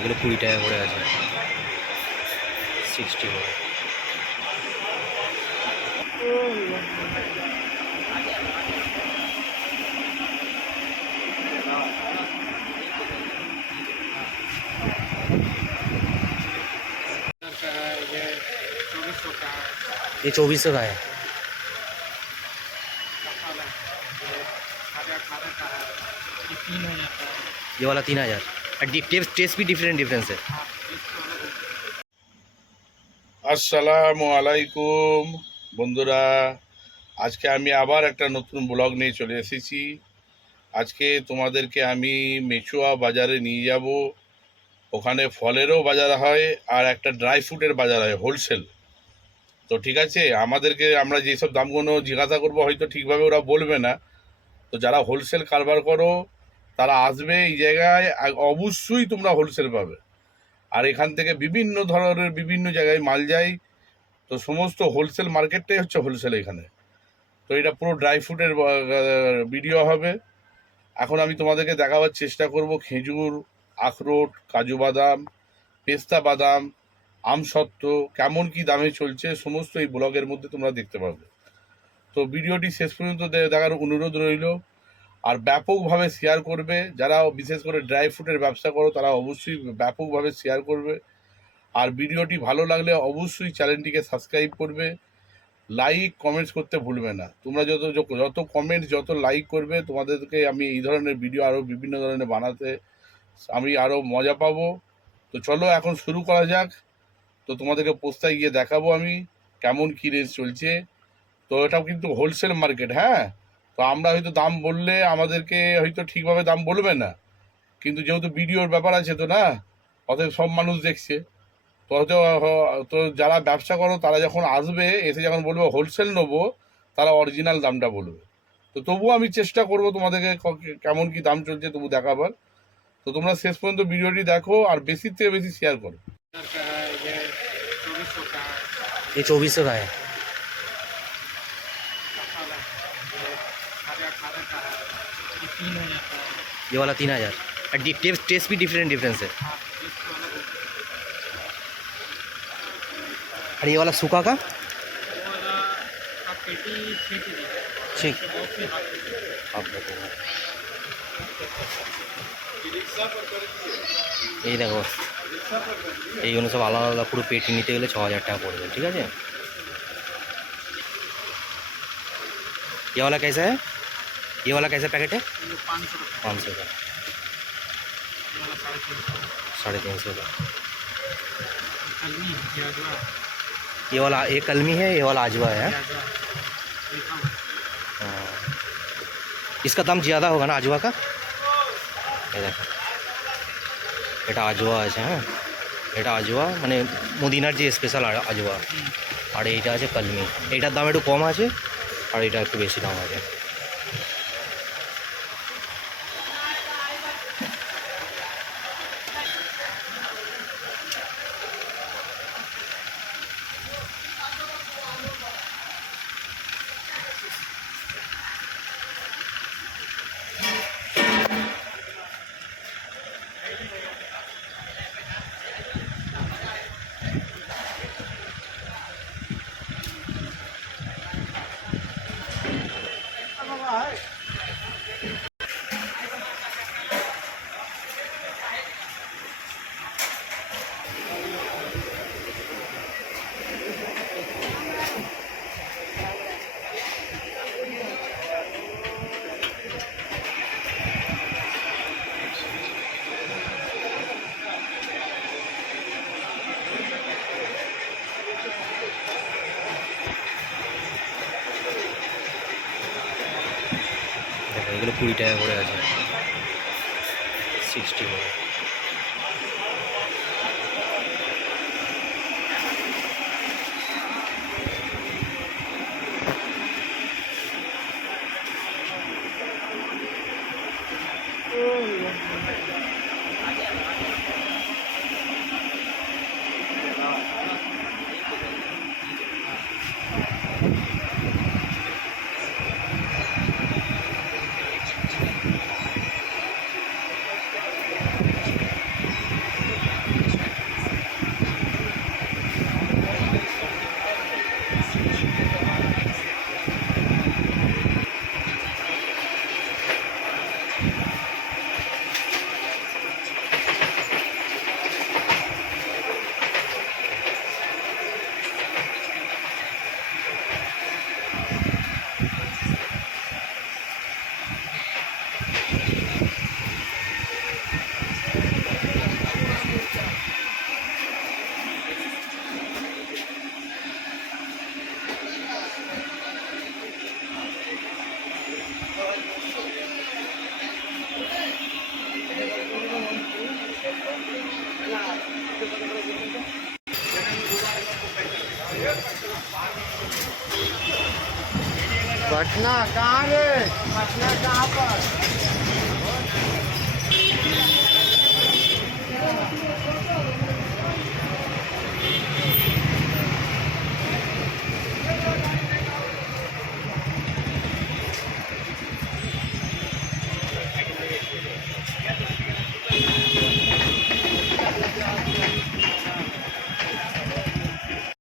এগুলো 20 টাকা করে আছে, 60 করে। ये 2400 का है। ये वाला 3000। टेस्ट भी डिफरेंस है। আসসালামু আলাইকুম বন্ধুরা, আজকে আমি আবার একটা নতুন ব্লগ নিয়ে চলে এসেছি। আজকে তোমাদেরকে আমি মেচুয়া বাজারে নিয়ে যাব। ওখানে ফলেরও বাজার হয় আর একটা ড্রাই ফ্রুটের বাজার হয়, হোলসেল। তো ঠিক আছে, আমরা যেসব দামগুলো জিজ্ঞাসা করবো হয়তো ঠিকভাবে ওরা বলবে না। তো যারা হোলসেল কারবার করো তারা আসবে এই জায়গায়, অবশ্যই তোমরা হোলসেল পাবে। আর এখান থেকে বিভিন্ন ধরনের বিভিন্ন জায়গায় মাল যায়। তো সমস্ত হোলসেল মার্কেটটাই হচ্ছে হোলসেল এখানে। তো এটা পুরো ড্রাই ফ্রুটের ভিডিও হবে। এখন আমি তোমাদেরকে দেখাবার চেষ্টা করব খেজুর, আখরোট, কাজু বাদাম, পেস্তা বাদাম, আমসত্ত্ব কেমন কি দামে চলছে, সমস্ত এই ব্লগের মধ্যে তোমরা দেখতে পাবে। তো ভিডিওটি শেষ পর্যন্ত দেখার অনুরোধ রইল। আর ব্যাপকভাবে শেয়ার করবে, যারা বিশেষ করে ড্রাই ফ্রুটের ব্যবসা করো তারা অবশ্যই ব্যাপকভাবে শেয়ার করবে। আর ভিডিওটি ভালো লাগলে অবশ্যই চ্যানেলটিকে সাবস্ক্রাইব করবে। লাইক কমেন্টস করতে ভুলবে না। তোমরা যত কমেন্টস, যত লাইক করবে, তোমাদেরকে আমি এই ধরনের ভিডিও আরও বিভিন্ন ধরনের বানাতে আমি আরও মজা পাবো। তো চলো এখন শুরু করা যাক। তো তোমাদেরকে পোস্তায় গিয়ে দেখাবো আমি কেমন কী রেঞ্জ চলছে। তো এটাও কিন্তু হোলসেল মার্কেট, হ্যাঁ। তো আমরা হয়তো দাম বললে আমাদেরকে হয়তো ঠিকভাবে দাম বলবে না, কিন্তু যেহেতু ভিডিওর ব্যাপার আছে তো না, অতএব সব মানুষ দেখছে। তো হয়তো তো যারা ব্যবসা করো তারা যখন আসবে, এসে যখন বলবো হোলসেল নেবো, তারা অরিজিনাল দামটা বলবে। তো তবুও আমি চেষ্টা করব তোমাদেরকে কেমন কি দাম চলছে তবু দেখাবার। তো তোমরা শেষ পর্যন্ত ভিডিওটি দেখো আর বেশির থেকে বেশি শেয়ার করো। ये 2400 का है। ये वाला 3000। टेस्ट भी डिफरेंस है। और ये वाला सूखा का ठीक आप बताओ। এই দেখো, এইগুলো সব আলাদা আলাদা পুরো পেটি নিতে গেলে 6000 টাকা পড়বে, ঠিক আছে। ये वाला कैसा है? ये वाला कैसा पैकेट है? 500 का। 350 का। ये वाला एक कलमी है, ये वाला आजवा है। हाँ, इसका दाम ज़्यादा होगा ना आजवा का? ये देखो, এটা আজওয়া আছে। হ্যাঁ, এটা আজওয়া মানে মদিনার যে স্পেশাল আজওয়া। আর এইটা আছে কলমি, এইটার দাম একটু কম আছে আর এটা একটু বেশি দাম আছে। দেখো এগুলো 20 টাকা করে আছে, 60 করে। पटना कहाँ रे? पटना कहाँ पर?